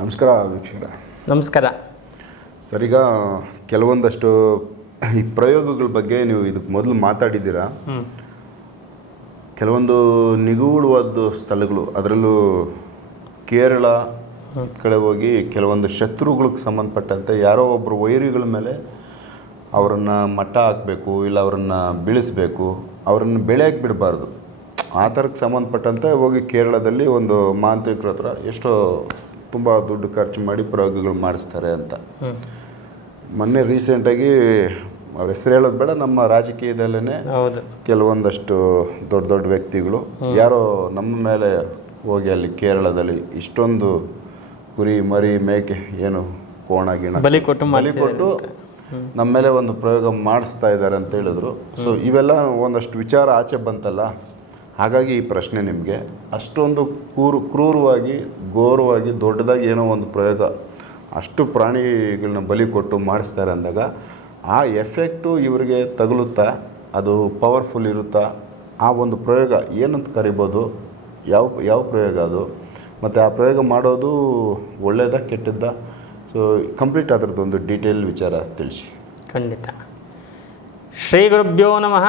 ನಮಸ್ಕಾರ ವೀಕ್ಷಕರ. ನಮಸ್ಕಾರ ಸರ್, ಈಗ ಕೆಲವೊಂದಷ್ಟು ಈ ಪ್ರಯೋಗಗಳ ಬಗ್ಗೆ ನೀವು ಇದಕ್ಕೆ ಮೊದಲು ಮಾತಾಡಿದ್ದೀರಾ. ಕೆಲವೊಂದು ನಿಗೂಢವಾದ ಸ್ಥಳಗಳು, ಅದರಲ್ಲೂ ಕೇರಳ ಕಡೆ ಹೋಗಿ ಕೆಲವೊಂದು ಶತ್ರುಗಳಿಗೆ ಸಂಬಂಧಪಟ್ಟಂತೆ ಯಾರೋ ಒಬ್ಬರು ವೈರಿಗಳ ಮೇಲೆ ಅವರನ್ನು ಮಟ್ಟ ಹಾಕಬೇಕು, ಇಲ್ಲ ಅವರನ್ನು ಬೀಳಿಸಬೇಕು, ಅವರನ್ನು ಬೆಳೆಯಕ್ಕೆ ಬಿಡಬಾರ್ದು, ಆ ಥರಕ್ಕೆ ಸಂಬಂಧಪಟ್ಟಂತೆ ಹೋಗಿ ಕೇರಳದಲ್ಲಿ ಒಂದು ಮಾಂತ್ರಿಕರ ಹತ್ರ ಎಷ್ಟೋ ತುಂಬ ದುಡ್ಡು ಖರ್ಚು ಮಾಡಿ ಪ್ರಯೋಗಗಳು ಮಾಡಿಸ್ತಾರೆ ಅಂತ. ಮೊನ್ನೆ ರೀಸೆಂಟಾಗಿ ಅವ್ರ ಹೆಸರು ಹೇಳೋದು ಬೇಡ, ನಮ್ಮ ರಾಜಕೀಯದಲ್ಲೇ ಕೆಲವೊಂದಷ್ಟು ದೊಡ್ಡ ದೊಡ್ಡ ವ್ಯಕ್ತಿಗಳು ಯಾರೋ ನಮ್ಮ ಮೇಲೆ ಹೋಗಿ ಅಲ್ಲಿ ಕೇರಳದಲ್ಲಿ ಇಷ್ಟೊಂದು ಕುರಿ ಮರಿ ಮೇಕೆ ಏನು ಕೋಣ ಗಿಣ ಬಲಿ ಕೊಟ್ಟು ನಮ್ಮ ಮೇಲೆ ಒಂದು ಪ್ರಯೋಗ ಮಾಡಿಸ್ತಾ ಇದ್ದಾರೆ ಅಂತ ಹೇಳಿದ್ರು. ಸೊ ಇವೆಲ್ಲ ಒಂದಷ್ಟು ವಿಚಾರ ಆಚೆ ಬಂತಲ್ಲ, ಹಾಗಾಗಿ ಈ ಪ್ರಶ್ನೆ ನಿಮಗೆ. ಅಷ್ಟೊಂದು ಕ್ರೂರವಾಗಿ ಘೋರವಾಗಿ ದೊಡ್ಡದಾಗಿ ಏನೋ ಒಂದು ಪ್ರಯೋಗ ಅಷ್ಟು ಪ್ರಾಣಿಗಳನ್ನ ಬಲಿ ಕೊಟ್ಟು ಮಾಡಿಸ್ತಾರೆ ಅಂದಾಗ ಆ ಎಫೆಕ್ಟು ಇವರಿಗೆ ತಗುಲುತ್ತಾ, ಅದು ಪವರ್ಫುಲ್ ಇರುತ್ತಾ, ಆ ಒಂದು ಪ್ರಯೋಗ ಏನಂತ ಕರಿಬೋದು, ಯಾವ ಪ್ರಯೋಗ ಅದು, ಮತ್ತು ಆ ಪ್ರಯೋಗ ಮಾಡೋದು ಒಳ್ಳೆಯದಾ ಕೆಟ್ಟದ್ದಾ? ಸೊ ಕಂಪ್ಲೀಟ್ ಅದರದ್ದೊಂದು ಡೀಟೇಲ್ ವಿಚಾರ ತಿಳಿಸಿ. ಖಂಡಿತ. ಶ್ರೀ ಗುರುಭ್ಯೋ ನಮಃ.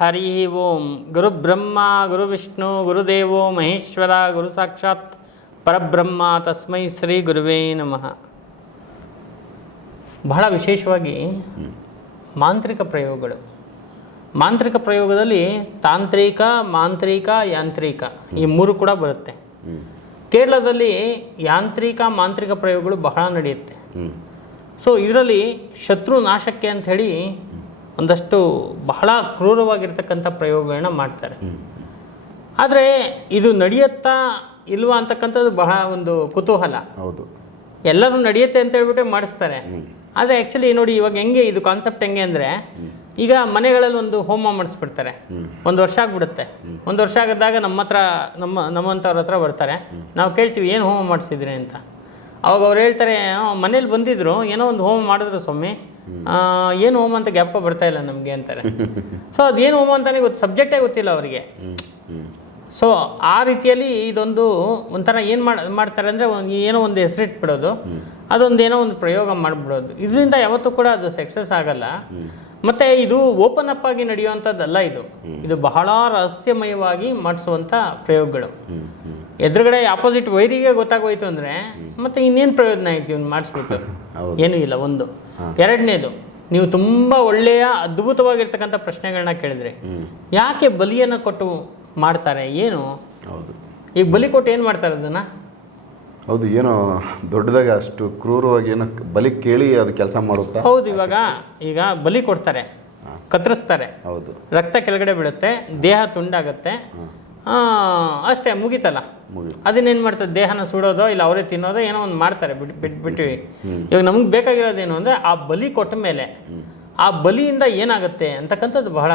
ಹರಿ ಓಂ. ಗುರು ಬ್ರಹ್ಮ ಗುರು ವಿಷ್ಣು ಗುರುದೇವೋ ಮಹೇಶ್ವರ ಗುರು ಸಾಕ್ಷಾತ್ ಪರಬ್ರಹ್ಮ ತಸ್ಮೈ ಶ್ರೀ ಗುರುವೇ ನಮಃ. ಬಹಳ ವಿಶೇಷವಾಗಿ ಮಾಂತ್ರಿಕ ಪ್ರಯೋಗಗಳು. ಮಾಂತ್ರಿಕ ಪ್ರಯೋಗದಲ್ಲಿ ತಾಂತ್ರಿಕ, ಮಾಂತ್ರಿಕ, ಯಾಂತ್ರಿಕ ಈ ಮೂರು ಕೂಡ ಬರುತ್ತೆ. ಕೇರಳದಲ್ಲಿ ಯಾಂತ್ರಿಕ ಮಾಂತ್ರಿಕ ಪ್ರಯೋಗಗಳು ಬಹಳ ನಡೆಯುತ್ತೆ. ಸೊ ಇದರಲ್ಲಿ ಶತ್ರು ನಾಶಕ್ಕೆ ಅಂತ ಹೇಳಿ ಒಂದಷ್ಟು ಬಹಳ ಕ್ರೂರವಾಗಿರ್ತಕ್ಕಂಥ ಪ್ರಯೋಗಗಳನ್ನ ಮಾಡ್ತಾರೆ. ಆದರೆ ಇದು ನಡೆಯುತ್ತಾ ಇಲ್ವಾ ಅಂತಕ್ಕಂಥದ್ದು ಬಹಳ ಒಂದು ಕುತೂಹಲ. ಹೌದು, ಎಲ್ಲರೂ ನಡೆಯುತ್ತೆ ಅಂತ ಹೇಳ್ಬಿಟ್ಟೆ ಮಾಡಿಸ್ತಾರೆ. ಆದರೆ ಆ್ಯಕ್ಚುಲಿ ನೋಡಿ, ಇವಾಗ ಹೆಂಗೆ ಇದು ಕಾನ್ಸೆಪ್ಟ್ ಹೆಂಗೆ ಅಂದರೆ, ಈಗ ಮನೆಗಳಲ್ಲಿ ಒಂದು ಹೋಮ ಮಾಡಿಸ್ಬಿಡ್ತಾರೆ, ಒಂದು ವರ್ಷ ಆಗಿಬಿಡುತ್ತೆ. ಒಂದು ವರ್ಷ ಆಗಿದ್ದಾಗ ನಮ್ಮಂಥವ್ರ ಹತ್ರ ಬರ್ತಾರೆ, ನಾವು ಕೇಳ್ತೀವಿ ಏನು ಹೋಮ ಮಾಡಿಸಿದ್ರಿ ಅಂತ. ಅವಾಗ ಅವ್ರು ಹೇಳ್ತಾರೆ, ಮನೇಲಿ ಬಂದಿದ್ರು, ಏನೋ ಒಂದು ಹೋಮ ಮಾಡಿದ್ರು ಸ್ವಾಮಿ, ಏನು ಹೋಮ ಅಂತ ಜ್ಞಾಪಕ ಬರ್ತಾ ಇಲ್ಲ ನಮಗೆ ಅಂತಾರೆ. ಸೊ ಅದೇನು ಹೋಮ ಅಂತಾನೆ ಸಬ್ಜೆಕ್ಟೇ ಗೊತ್ತಿಲ್ಲ ಅವರಿಗೆ. ಸೊ ಆ ರೀತಿಯಲ್ಲಿ ಇದೊಂದು ಒಂಥರ ಏನು ಮಾಡ್ತಾರೆ ಅಂದರೆ, ಏನೋ ಒಂದು ಹೆಸರಿಟ್ಬಿಡೋದು, ಅದೊಂದೇನೋ ಒಂದು ಪ್ರಯೋಗ ಮಾಡಿಬಿಡೋದು. ಇದರಿಂದ ಯಾವತ್ತೂ ಕೂಡ ಅದು ಸಕ್ಸಸ್ ಆಗಲ್ಲ. ಮತ್ತು ಇದು ಓಪನ್ ಅಪ್ ಆಗಿ ನಡೆಯುವಂಥದ್ದಲ್ಲ. ಇದು ಬಹಳ ರಹಸ್ಯಮಯವಾಗಿ ಮಾಡಿಸುವಂಥ ಪ್ರಯೋಗಗಳು. ಎದುರುಗಡೆ ಆಪೋಸಿಟ್ ವೈರಿಗೆ ಗೊತ್ತಾಗೋಯ್ತು ಅಂದರೆ ಮತ್ತೆ ಇನ್ನೇನು ಪ್ರಯೋಜನ ಆಯ್ತು ಇವ್ನು ಮಾಡಿಸ್ಬಿಟ್ಟು? ಏನೂ ಇಲ್ಲ. ಒಂದು. ಎರಡನೇದು, ನೀವು ತುಂಬ ಒಳ್ಳೆಯ ಅದ್ಭುತವಾಗಿರ್ತಕ್ಕಂಥ ಪ್ರಶ್ನೆಗಳನ್ನ ಕೇಳಿದ್ರಿ. ಯಾಕೆ ಬಲಿಯನ್ನು ಕೊಟ್ಟು ಮಾಡ್ತಾರೆ? ಏನು ಈಗ ಬಲಿ ಕೊಟ್ಟು ಏನು ಮಾಡ್ತಾರೆ ಅದನ್ನು? ಹೌದು, ಏನೋ ದೊಡ್ಡದಾಗಿ ಅಷ್ಟು ಕ್ರೂರವಾಗಿ ಏನೋ ಬಲಿ ಕೇಳಿ ಅದು ಕೆಲಸ ಮಾಡುತ್ತಾ? ಹೌದು. ಈಗ ಬಲಿ ಕೊಡ್ತಾರೆ, ಕತ್ತರಿಸ್ತಾರೆ, ಹೌದು, ರಕ್ತ ಕೆಳಗಡೆ ಬೀಳುತ್ತೆ, ದೇಹ ತುಂಡಾಗತ್ತೆ, ಅಷ್ಟೇ, ಮುಗೀತಲ್ಲ. ಅದನ್ನೇನು ಮಾಡ್ತಾರೆ? ದೇಹನ ಸುಡೋದೋ ಇಲ್ಲ ಅವರೇ ತಿನ್ನೋದೋ ಏನೋ ಒಂದು ಮಾಡ್ತಾರೆ, ಬಿಟ್ಬಿಟ್ಟಿವಿ. ಇವಾಗ ನಮ್ಗೆ ಬೇಕಾಗಿರೋದೇನು ಅಂದರೆ, ಆ ಬಲಿ ಕೊಟ್ಟ ಮೇಲೆ ಆ ಬಲಿಯಿಂದ ಏನಾಗುತ್ತೆ ಅಂತಕ್ಕಂಥದ್ದು ಬಹಳ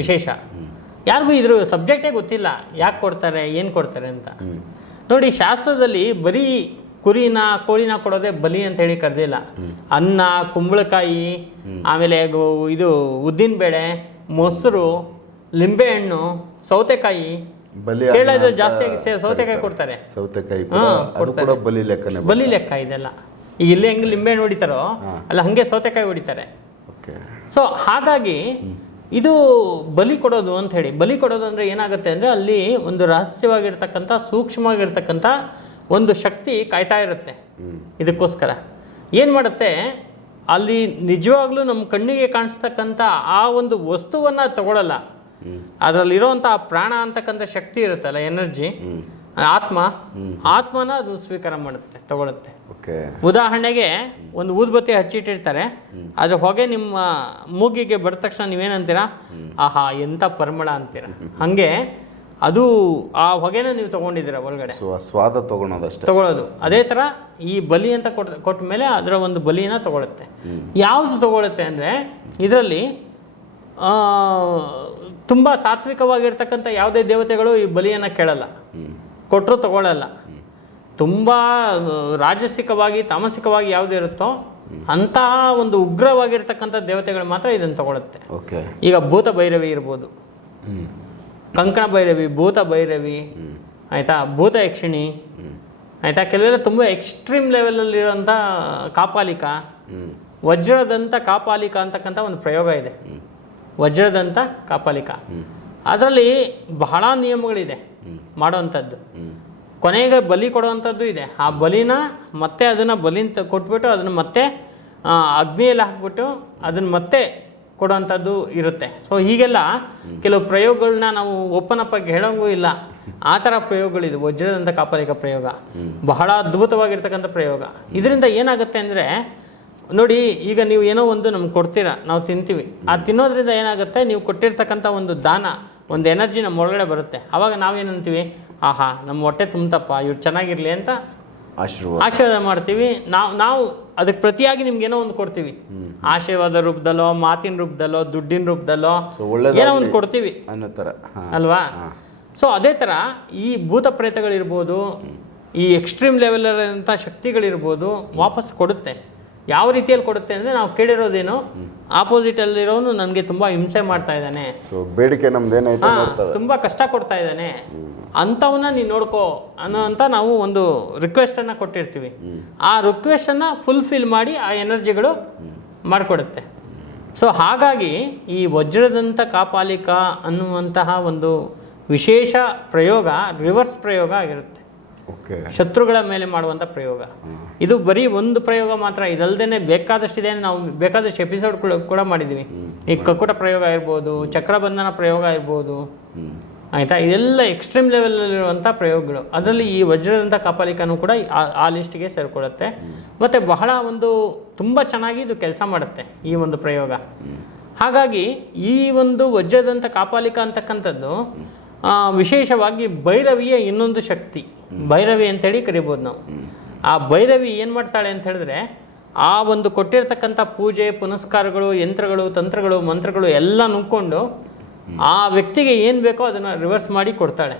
ವಿಶೇಷ. ಯಾರಿಗೂ ಇದ್ರ ಸಬ್ಜೆಕ್ಟೇ ಗೊತ್ತಿಲ್ಲ, ಯಾಕೆ ಕೊಡ್ತಾರೆ, ಏನು ಕೊಡ್ತಾರೆ ಅಂತ. ನೋಡಿ, ಶಾಸ್ತ್ರದಲ್ಲಿ ಬರೀ ಕುರಿನ ಕೋಳಿನ ಕೊಡೋದೇ ಬಲಿ ಅಂತ ಹೇಳಿ ಕರೆದಿಲ್ಲ. ಅನ್ನ, ಕುಂಬಳಕಾಯಿ, ಆಮೇಲೆ ಇದು ಉದ್ದಿನ ಬೇಳೆ, ಮೊಸರು, ಲಿಂಬೆಹಣ್ಣು, ಸೌತೆಕಾಯಿ, ಕೇಳೋದು ಜಾಸ್ತಿಯಾಗಿ ಸೌತೆಕಾಯಿ ಕೊಡ್ತಾರೆ. ಸೌತೆಕಾಯಿ ಬಲಿ ಲೆಕ್ಕ ಇದೆಲ್ಲ. ಈಗ ಇಲ್ಲಿ ಹೆಂಗೆ ಲಿಂಬೆಹಣ್ಣು ಹೊಡಿತಾರೋ ಅಲ್ಲ, ಹಂಗೆ ಸೌತೆಕಾಯಿ ಹೊಡಿತಾರೆ. ಸೊ ಹಾಗಾಗಿ ಇದು ಬಲಿ ಕೊಡೋದು ಅಂತ ಹೇಳಿ. ಬಲಿ ಕೊಡೋದು ಅಂದರೆ ಏನಾಗುತ್ತೆ ಅಂದರೆ, ಅಲ್ಲಿ ಒಂದು ರಹಸ್ಯವಾಗಿರ್ತಕ್ಕಂಥ ಸೂಕ್ಷ್ಮವಾಗಿರ್ತಕ್ಕಂಥ ಒಂದು ಶಕ್ತಿ ಕಾಯ್ತಾ ಇರುತ್ತೆ. ಇದಕ್ಕೋಸ್ಕರ ಏನು ಮಾಡುತ್ತೆ, ಅಲ್ಲಿ ನಿಜವಾಗ್ಲೂ ನಮ್ಮ ಕಣ್ಣಿಗೆ ಕಾಣಿಸ್ತಕ್ಕಂಥ ಆ ಒಂದು ವಸ್ತುವನ್ನು ತಗೊಳ್ಳಲ್ಲ, ಅದರಲ್ಲಿರೋವಂಥ ಪ್ರಾಣ ಅಂತಕ್ಕಂಥ ಶಕ್ತಿ ಇರುತ್ತಲ್ಲ, ಎನರ್ಜಿ, ಆತ್ಮನ ಅದು ಸ್ವೀಕಾರ ಮಾಡುತ್ತೆ, ತಗೊಳುತ್ತೆ. ಉದಾಹರಣೆಗೆ ಒಂದು ಊದುಬತ್ತಿ ಹಚ್ಚಿಟ್ಟಿರ್ತಾರೆ, ಅದ್ರ ಹೊಗೆ ನಿಮ್ಮ ಮೂಗಿಗೆ ಬಡ ತಕ್ಷಣ ನೀವೇನಂತೀರಾ? ಆಹಾ, ಎಂಥ ಪರಿಮಳ ಅಂತೀರ. ಹಾಗೆ ಅದು ಆ ಹೊಗೆನ ನೀವು ತಗೊಂಡಿದ್ದೀರ ಒಳಗಡೆ, ಸ್ವಾದ ತಗೊಳ್ಳೋದು. ಅದೇ ಥರ ಈ ಬಲಿ ಅಂತ ಕೊಟ್ಟ ಮೇಲೆ ಅದರ ಒಂದು ಬಲಿನ ತಗೊಳುತ್ತೆ. ಯಾವುದು ತಗೊಳುತ್ತೆ ಅಂದರೆ, ಇದರಲ್ಲಿ ತುಂಬ ಸಾತ್ವಿಕವಾಗಿರ್ತಕ್ಕಂಥ ಯಾವುದೇ ದೇವತೆಗಳು ಈ ಬಲಿಯನ್ನು ಕೇಳಲ್ಲ, ಕೊಟ್ಟರು ತಗೊಳ್ಳಲ್ಲ. ತುಂಬ ರಾಜಸಿಕವಾಗಿ ತಾಮಸಿಕವಾಗಿ ಯಾವುದು ಇರುತ್ತೋ ಅಂತಹ ಒಂದು ಉಗ್ರವಾಗಿರ್ತಕ್ಕಂಥ ದೇವತೆಗಳು ಮಾತ್ರ ಇದನ್ನು ತಗೊಳುತ್ತೆ. ಈಗ ಭೂತ ಭೈರವಿ ಇರ್ಬೋದು, ಕಂಕಣ ಭೈರವಿ, ಭೂತ ಭೈರವಿ, ಆಯಿತಾ, ಭೂತ ಯಕ್ಷಿಣಿ, ಆಯಿತಾ. ಕೆಲವೆಲ್ಲ ತುಂಬ ಎಕ್ಸ್ಟ್ರೀಮ್ ಲೆವೆಲಲ್ಲಿರೋಂಥ ಕಾಪಾಲಿಕ, ವಜ್ರದಂಥ ಕಾಪಾಲಿಕ ಅಂತಕ್ಕಂಥ ಒಂದು ಪ್ರಯೋಗ ಇದೆ. ವಜ್ರದಂಥ ಕಾಪಾಲಿಕ, ಅದರಲ್ಲಿ ಬಹಳ ನಿಯಮಗಳಿದೆ ಮಾಡೋವಂಥದ್ದು. ಕೊನೆಗೆ ಬಲಿ ಕೊಡುವಂಥದ್ದು ಇದೆ. ಆ ಬಲಿನ ಮತ್ತೆ ಅದನ್ನು ಬಲಿಂತ ಕೊಟ್ಬಿಟ್ಟು ಅದನ್ನು ಮತ್ತೆ ಅಗ್ನಿಯಲ್ಲಿ ಹಾಕ್ಬಿಟ್ಟು ಅದನ್ನು ಮತ್ತೆ ಕೊಡುವಂಥದ್ದು ಇರುತ್ತೆ. ಸೊ ಹೀಗೆಲ್ಲ ಕೆಲವು ಪ್ರಯೋಗಗಳನ್ನ ನಾವು ಓಪನ್ ಅಪ್ ಆಗಿ ಹೇಳೋಂಗೂ ಇಲ್ಲ. ಆ ಥರ ಪ್ರಯೋಗಗಳಿದೆ. ವಜ್ರದಂಥ ಕಾಪಾಲಿಕ ಪ್ರಯೋಗ ಬಹಳ ಅದ್ಭುತವಾಗಿರ್ತಕ್ಕಂಥ ಪ್ರಯೋಗ. ಇದರಿಂದ ಏನಾಗುತ್ತೆ ಅಂದರೆ ನೋಡಿ, ಈಗ ನೀವು ಏನೋ ಒಂದು ನಮ್ಗೆ ಕೊಡ್ತೀರಾ, ನಾವು ತಿಂತೀವಿ. ಆ ತಿನ್ನೋದ್ರಿಂದ ಏನಾಗುತ್ತೆ, ನೀವು ಕೊಟ್ಟಿರ್ತಕ್ಕಂಥ ಒಂದು ದಾನ, ಒಂದು ಎನರ್ಜಿ ನಮ್ಮ ಒಳಗಡೆ ಬರುತ್ತೆ. ಆವಾಗ ನಾವೇನಂತೀವಿ, ಆಹಾ ನಮ್ಮ ಹೊಟ್ಟೆ ತುಂಬತಪ್ಪ, ಇವ್ರು ಚೆನ್ನಾಗಿರಲಿ ಅಂತ ಆಶೀರ್ವಾದ ಮಾಡ್ತೀವಿ. ನಾವು ಅದಕ್ಕೆ ಪ್ರತಿಯಾಗಿ ನಿಮ್ಗೇನೋ ಒಂದು ಕೊಡ್ತೀವಿ. ಆಶೀರ್ವಾದ ರೂಪದಲ್ಲೋ, ಮಾತಿನ ರೂಪದಲ್ಲೋ, ದುಡ್ಡಿನ ರೂಪದಲ್ಲೋ ಏನೋ ಒಂದು ಕೊಡ್ತೀವಿ ಅನ್ನೋ ಥರ ಅಲ್ವಾ. ಸೊ ಅದೇ ಥರ ಈ ಭೂತ ಪ್ರೇತಗಳಿರ್ಬೋದು, ಈ ಎಕ್ಸ್ಟ್ರೀಮ್ ಲೆವೆಲ್ ಅಂತ ಶಕ್ತಿಗಳಿರ್ಬೋದು, ವಾಪಸ್ ಕೊಡುತ್ತೆ. ಯಾವ ರೀತಿಯಲ್ಲಿ ಕೊಡುತ್ತೆ ಅಂದರೆ, ನಾವು ಕೇಳಿರೋದೇನು, ಆಪೋಸಿಟಲ್ಲಿರೋನು ನನಗೆ ತುಂಬ ಹಿಂಸೆ ಮಾಡ್ತಾ ಇದ್ದಾನೆ, ಬೇಡಿಕೆ ನಮ್ದೇನೈತೆ ತುಂಬ ಕಷ್ಟ ಕೊಡ್ತಾ ಇದ್ದಾನೆ, ಅಂಥವನ್ನ ನೀನು ನೋಡ್ಕೋ ಅನ್ನೋಂಥ ನಾವು ಒಂದು ರಿಕ್ವೆಸ್ಟನ್ನು ಕೊಟ್ಟಿರ್ತೀವಿ. ಆ ರಿಕ್ವೆಸ್ಟನ್ನು ಫುಲ್ಫಿಲ್ ಮಾಡಿ ಆ ಎನರ್ಜಿಗಳು ಮಾಡಿಕೊಡುತ್ತೆ. ಸೊ ಹಾಗಾಗಿ ಈ ವಜ್ರದಂಥ ಕಾಪಾಲಿಕ ಅನ್ನುವಂತಹ ಒಂದು ವಿಶೇಷ ಪ್ರಯೋಗ ರಿವರ್ಸ್ ಪ್ರಯೋಗ ಆಗಿರುತ್ತೆ. ಶತ್ರುಗಳ ಮೇಲೆ ಮಾಡುವಂಥ ಪ್ರಯೋಗ. ಇದು ಬರೀ ಒಂದು ಪ್ರಯೋಗ ಮಾತ್ರ, ಇದಲ್ದೇ ಬೇಕಾದಷ್ಟಿದೆ. ನಾವು ಬೇಕಾದಷ್ಟು ಎಪಿಸೋಡ್ ಕೂಡ ಮಾಡಿದ್ದೀವಿ. ಈ ಕಕ್ಕುಟ ಪ್ರಯೋಗ ಇರ್ಬೋದು, ಚಕ್ರಬಂಧನ ಪ್ರಯೋಗ ಇರ್ಬೋದು, ಆಯಿತಾ. ಇದೆಲ್ಲ ಎಕ್ಸ್ಟ್ರೀಮ್ ಲೆವೆಲಲ್ಲಿರುವಂಥ ಪ್ರಯೋಗಗಳು. ಅದರಲ್ಲಿ ಈ ವಜ್ರದಂಥ ಕಾಪಾಲಿಕನೂ ಕೂಡ ಆ ಲಿಸ್ಟಿಗೆ ಸೇರಿಕೊಳ್ಳುತ್ತೆ. ಮತ್ತು ಬಹಳ ಒಂದು ತುಂಬ ಚೆನ್ನಾಗಿ ಇದು ಕೆಲಸ ಮಾಡುತ್ತೆ ಈ ಒಂದು ಪ್ರಯೋಗ. ಹಾಗಾಗಿ ಈ ಒಂದು ವಜ್ರದಂಥ ಕಾಪಾಲಿಕ ಅಂತಕ್ಕಂಥದ್ದು ವಿಶೇಷವಾಗಿ ಭೈರವಿಯ ಇನ್ನೊಂದು ಶಕ್ತಿ, ಭೈರವಿ ಅಂತೇಳಿ ಕರಿಬೋದು ನಾವು. ಆ ಭೈರವಿ ಏನು ಮಾಡ್ತಾಳೆ ಅಂತ ಹೇಳಿದ್ರೆ, ಆ ಒಂದು ಕೊಟ್ಟಿರ್ತಕ್ಕಂಥ ಪೂಜೆ ಪುನಸ್ಕಾರಗಳು, ಯಂತ್ರಗಳು, ತಂತ್ರಗಳು, ಮಂತ್ರಗಳು ಎಲ್ಲ ನುಗ್ಕೊಂಡು ಆ ವ್ಯಕ್ತಿಗೆ ಏನು ಬೇಕೋ ಅದನ್ನು ರಿವರ್ಸ್ ಮಾಡಿ ಕೊಡ್ತಾಳೆ.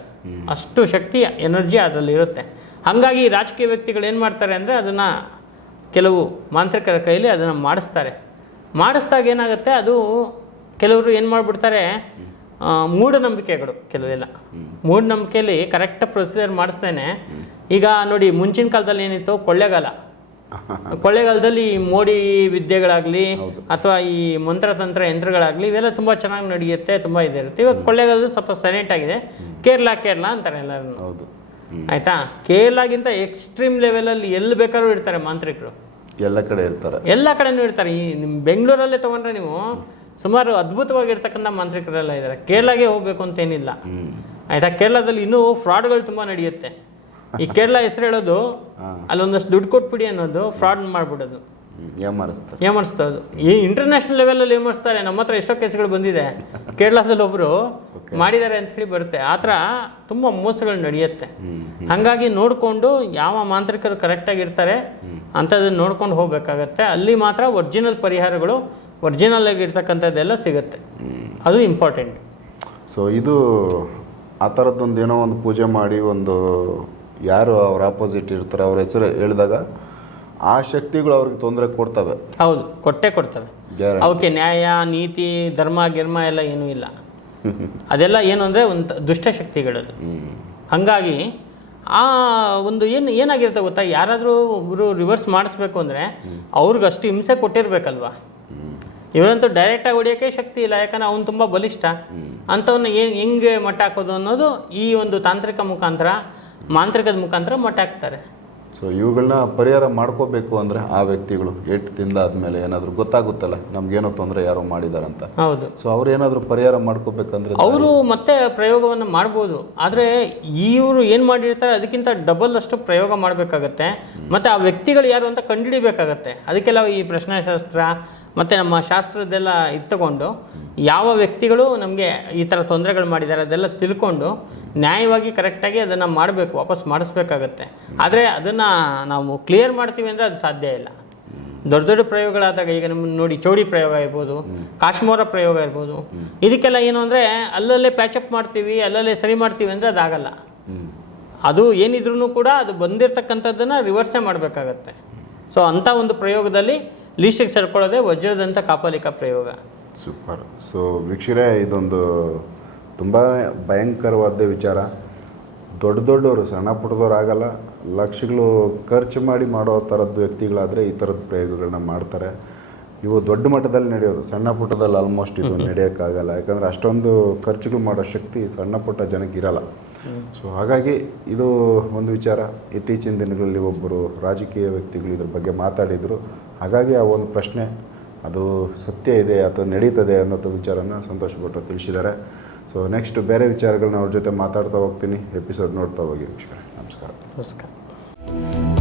ಅಷ್ಟು ಶಕ್ತಿ ಎನರ್ಜಿ ಅದರಲ್ಲಿ ಇರುತ್ತೆ. ಹಾಗಾಗಿ ರಾಜಕೀಯ ವ್ಯಕ್ತಿಗಳು ಏನು ಮಾಡ್ತಾರೆ ಅಂದರೆ, ಅದನ್ನು ಕೆಲವು ಮಾಂತ್ರಿಕರ ಕೈಲಿ ಅದನ್ನು ಮಾಡಿಸ್ದಾಗ ಏನಾಗುತ್ತೆ, ಅದು ಕೆಲವರು ಏನು ಮಾಡಿಬಿಡ್ತಾರೆ, ಮೂಢನಂಬಿಕೆಗಳು ಕೆಲವೆಲ್ಲ. ಮೂಢನಂಬಿಕೆಯಲ್ಲಿ ಕರೆಕ್ಟ್ ಪ್ರೊಸೀಜರ್ ಮಾಡಿಸ್ತೇನೆ. ಈಗ ನೋಡಿ, ಮುಂಚಿನ ಕಾಲದಲ್ಲಿ ಏನಿತ್ತು, ಕೊಳ್ಳೆಗಾಲದಲ್ಲಿ ಈ ಮೋಡಿ ವಿದ್ಯೆಗಳಾಗಲಿ ಅಥವಾ ಈ ಮಂತ್ರತಂತ್ರ ಯಂತ್ರಗಳಾಗಲಿ ಇವೆಲ್ಲ ತುಂಬ ಚೆನ್ನಾಗಿ ನಡೆಯುತ್ತೆ, ತುಂಬ ಇರುತ್ತೆ. ಇವಾಗ ಕೊಳ್ಳೆಗಾಲದ ಸ್ವಲ್ಪ ಸೈಲೆಂಟ್ ಆಗಿದೆ. ಕೇರಳ ಅಂತಾರೆ ಎಲ್ಲರೂ, ಆಯಿತಾ. ಕೇರಳಗಿಂತ ಎಕ್ಸ್ಟ್ರೀಮ್ ಲೆವೆಲಲ್ಲಿ ಎಲ್ಲಿ ಬೇಕಾದ್ರೂ ಇರ್ತಾರೆ ಮಾಂತ್ರಿಕರು, ಎಲ್ಲ ಕಡೆನೂ ಇರ್ತಾರೆ. ಈ ನಿಮ್ಮ ಬೆಂಗಳೂರಲ್ಲೇ ತೊಗೊಂಡ್ರೆ ನೀವು ಸುಮಾರು ಅದ್ಭುತವಾಗಿರ್ತಕ್ಕಂಥ ಮಾಂತ್ರಿಕರೆಲ್ಲ ಇದ್ದಾರೆ. ಕೇರಳಗೆ ಹೋಗಬೇಕು ಅಂತೇನಿಲ್ಲ, ಆಯಿತಾ. ಕೇರಳದಲ್ಲಿ ಇನ್ನೂ ಫ್ರಾಡ್ಗಳು ತುಂಬ ನಡೆಯುತ್ತೆ. ಈ ಕೇರಳ ಹೆಸರು ಹೇಳೋದು, ಅಲ್ಲೊಂದಷ್ಟು ದುಡ್ಡು ಕೊಟ್ಬಿಡಿ ಅನ್ನೋದು, ಫ್ರಾಡ್ ಮಾಡಿಬಿಡೋದು, ಏಮರ್ಸ್ತೋದು. ಈ ಇಂಟರ್ನ್ಯಾಷನಲ್ ಲೆವೆಲಲ್ಲಿ ಏಮರ್ಸ್ತಾರೆ. ನಮ್ಮ ಹತ್ರ ಎಷ್ಟೋ ಕೇಸ್ಗಳು ಬಂದಿದೆ, ಕೇರಳದಲ್ಲಿ ಒಬ್ಬರು ಮಾಡಿದ್ದಾರೆ ಅಂತ ಹೇಳಿ ಬರುತ್ತೆ. ಆ ಥರ ತುಂಬ ಮೋಸಗಳು ನಡೆಯುತ್ತೆ. ಹಾಗಾಗಿ ನೋಡಿಕೊಂಡು ಯಾವ ಮಾಂತ್ರಿಕರು ಕರೆಕ್ಟಾಗಿರ್ತಾರೆ ಅಂಥದ್ದನ್ನು ನೋಡ್ಕೊಂಡು ಹೋಗಬೇಕಾಗತ್ತೆ. ಅಲ್ಲಿ ಮಾತ್ರ ಒರಿಜಿನಲ್ ಪರಿಹಾರಗಳು, ಒರಿಜಿನಲ್ ಆಗಿರ್ತಕ್ಕಂಥದ್ದೆಲ್ಲ ಸಿಗುತ್ತೆ. ಅದು ಇಂಪಾರ್ಟೆಂಟ್. ಸೊ ಇದು ಆ ಥರದ್ದೊಂದು ಏನೋ ಒಂದು ಪೂಜೆ ಮಾಡಿ, ಒಂದು ಯಾರು ಅವ್ರ ಆಪೋಸಿಟ್ ಇರ್ತಾರೆ ಅವ್ರ ಹೆಸರು ಹೇಳಿದಾಗ ಆ ಶಕ್ತಿಗಳು ಅವ್ರಿಗೆ ತೊಂದರೆ ಕೊಡ್ತವೆ. ಹೌದು, ಕೊಡ್ತವೆ. ಅವಕ್ಕೆ ನ್ಯಾಯ ನೀತಿ ಧರ್ಮ ಗಿರ್ಮ ಎಲ್ಲ ಏನೂ ಇಲ್ಲ. ಅದೆಲ್ಲ ಏನು ಅಂದರೆ ಒಂದು ದುಷ್ಟಶಕ್ತಿಗಳದು. ಹಾಗಾಗಿ ಆ ಒಂದು ಏನಾಗಿರುತ್ತೆ ಗೊತ್ತಾ, ಯಾರಾದರೂ ಒಬ್ಬರು ರಿವರ್ಸ್ ಮಾಡಿಸ್ಬೇಕು ಅಂದರೆ ಅವ್ರಿಗೆ ಅಷ್ಟು ಹಿಂಸೆ ಕೊಟ್ಟಿರ್ಬೇಕಲ್ವಾ. ಇವನಂತೂ ಡೈರೆಕ್ಟಾಗಿ ಹೊಡಿಯೋಕ್ಕೆ ಶಕ್ತಿ ಇಲ್ಲ, ಯಾಕಂದರೆ ಅವ್ನು ತುಂಬ ಬಲಿಷ್ಠ. ಅಂಥವನ್ನ ಹೆಂಗೆ ಮಟ್ಟ ಹಾಕೋದು ಅನ್ನೋದು ಈ ಒಂದು ತಾಂತ್ರಿಕ ಮುಖಾಂತರ, ಮಾಂತ್ರಿಕದ ಮುಖಾಂತರ ಮಟ್ಟ ಹಾಕ್ತಾರೆ. ಸೊ ಇವುಗಳನ್ನ ಪರಿಹಾರ ಮಾಡ್ಕೋಬೇಕು ಅಂದರೆ ಆ ವ್ಯಕ್ತಿಗಳು ಏಟು ತಿಂದಾದ್ಮೇಲೆ ಏನಾದರೂ ಗೊತ್ತಾಗುತ್ತಲ್ಲ ನಮ್ಗೇನೋ ತೊಂದರೆ ಯಾರೋ ಮಾಡಿದಾರಂತ. ಹೌದು. ಸೊ ಅವ್ರು ಏನಾದರೂ ಪರಿಹಾರ ಮಾಡ್ಕೋಬೇಕಂದ್ರೆ ಅವರು ಮತ್ತೆ ಪ್ರಯೋಗವನ್ನು ಮಾಡ್ಬೋದು. ಆದರೆ ಇವರು ಏನು ಮಾಡಿರ್ತಾರೆ ಅದಕ್ಕಿಂತ ಡಬಲ್ ಅಷ್ಟು ಪ್ರಯೋಗ ಮಾಡಬೇಕಾಗತ್ತೆ. ಮತ್ತು ಆ ವ್ಯಕ್ತಿಗಳು ಯಾರು ಅಂತ ಕಂಡುಹಿಡಿಬೇಕಾಗತ್ತೆ. ಅದಕ್ಕೆಲ್ಲ ಈ ಪ್ರಶ್ನಾಶಾಸ್ತ್ರ ಮತ್ತು ನಮ್ಮ ಶಾಸ್ತ್ರದ್ದೆಲ್ಲ ಇತ್ತುಕೊಂಡು ಯಾವ ವ್ಯಕ್ತಿಗಳು ನಮಗೆ ಈ ಥರ ತೊಂದರೆಗಳು ಮಾಡಿದ್ದಾರೆ ಅದೆಲ್ಲ ತಿಳ್ಕೊಂಡು ನ್ಯಾಯವಾಗಿ ಕರೆಕ್ಟಾಗಿ ಅದನ್ನು ಮಾಡಬೇಕು, ವಾಪಸ್ ಮಾಡಿಸ್ಬೇಕಾಗತ್ತೆ. ಆದರೆ ಅದನ್ನು ನಾವು ಕ್ಲಿಯರ್ ಮಾಡ್ತೀವಿ ಅಂದರೆ ಅದು ಸಾಧ್ಯ ಇಲ್ಲ. ದೊಡ್ಡ ದೊಡ್ಡ ಪ್ರಯೋಗಗಳಾದಾಗ ಈಗ ನಮ್ಮ ನೋಡಿ, ಚೌಡಿ ಪ್ರಯೋಗ ಇರ್ಬೋದು, ಕಾಶ್ಮೀರ ಪ್ರಯೋಗ ಇರ್ಬೋದು, ಇದಕ್ಕೆಲ್ಲ ಏನು ಅಂದರೆ ಅಲ್ಲಲ್ಲೇ ಪ್ಯಾಚಪ್ ಮಾಡ್ತೀವಿ, ಅಲ್ಲಲ್ಲೇ ಸರಿ ಮಾಡ್ತೀವಿ ಅಂದರೆ ಅದಾಗಲ್ಲ. ಅದು ಏನಿದ್ರೂ ಕೂಡ ಅದು ಬಂದಿರತಕ್ಕಂಥದ್ದನ್ನು ರಿವರ್ಸೇ ಮಾಡಬೇಕಾಗತ್ತೆ. ಸೊ ಅಂಥ ಒಂದು ಪ್ರಯೋಗದಲ್ಲಿ ಲೀಸ್ಟಿಗೆ ಸೇರ್ಕೊಳ್ಳೋದೇ ವಜ್ರದಂಥ ಕಾಪಾಲಿಕ ಪ್ರಯೋಗ. ಸೂಪರ್. ಸೊ ವೀಕ್ಷರೇ, ಇದೊಂದು ತುಂಬ ಭಯಂಕರವಾದ ವಿಚಾರ. ದೊಡ್ಡವರು ಸಣ್ಣ ಪುಟ್ಟದವ್ರು ಆಗಲ್ಲ, ಲಕ್ಷಗಳು ಖರ್ಚು ಮಾಡಿ ಮಾಡೋ ಥರದ್ದು ವ್ಯಕ್ತಿಗಳಾದರೆ ಈ ಥರದ ಪ್ರಯೋಗಗಳನ್ನ ಮಾಡ್ತಾರೆ. ಇವು ದೊಡ್ಡ ಮಟ್ಟದಲ್ಲಿ ನಡೆಯೋದು, ಸಣ್ಣ ಪುಟ್ಟದಲ್ಲಿ ಆಲ್ಮೋಸ್ಟ್ ಇದು ನಡೆಯೋಕ್ಕಾಗಲ್ಲ. ಯಾಕಂದರೆ ಅಷ್ಟೊಂದು ಖರ್ಚುಗಳು ಮಾಡೋ ಶಕ್ತಿ ಸಣ್ಣ ಪುಟ್ಟ ಜನಕ್ಕೆ ಇರಲ್ಲ. ಸೊ ಹಾಗಾಗಿ ಇದು ಒಂದು ವಿಚಾರ. ಇತ್ತೀಚಿನ ದಿನಗಳಲ್ಲಿ ಒಬ್ಬರು ರಾಜಕೀಯ ವ್ಯಕ್ತಿಗಳು ಇದ್ರ ಬಗ್ಗೆ ಮಾತಾಡಿದರು. ಹಾಗಾಗಿ ಆ ಒಂದು ಪ್ರಶ್ನೆ ಅದು ಸತ್ಯ ಇದೆ ಅಥವಾ ನಡೀತದೆ ಅನ್ನೋದು ವಿಚಾರನ ಸಂತೋಷ್ ಭಟ್ರು ತಿಳಿಸಿದ್ದಾರೆ. ಸೊ ನೆಕ್ಸ್ಟ್ ಬೇರೆ ವಿಚಾರಗಳನ್ನ ಅವ್ರ ಜೊತೆ ಮಾತಾಡ್ತಾ ಹೋಗ್ತೀನಿ. ಎಪಿಸೋಡ್ ನೋಡ್ತಾ ಹೋಗಿ ವೀಕ್ಷಕರೇ. ನಮಸ್ಕಾರ. ನಮಸ್ಕಾರ.